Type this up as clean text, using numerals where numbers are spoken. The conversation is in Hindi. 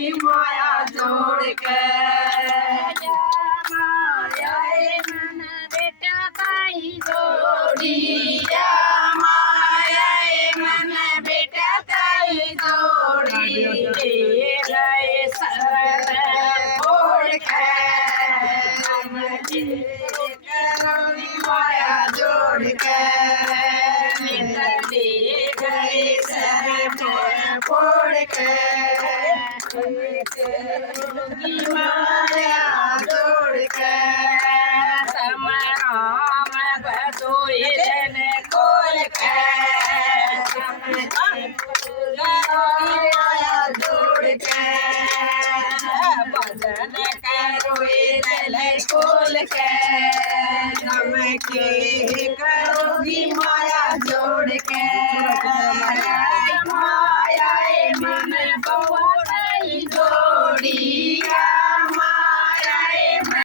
करोगी माया जोड़ के माया मन बेटा ताई जोड़िया माया मन बेटा ताई जोड़ी गए शरण छोड़ के करोगी माया जोड़ के गए शरण छोड़ के माया जोड़ के समारोह खोल के माया जोड़ के भजन करो खोल के के करोगी माया जोड़ के माया मन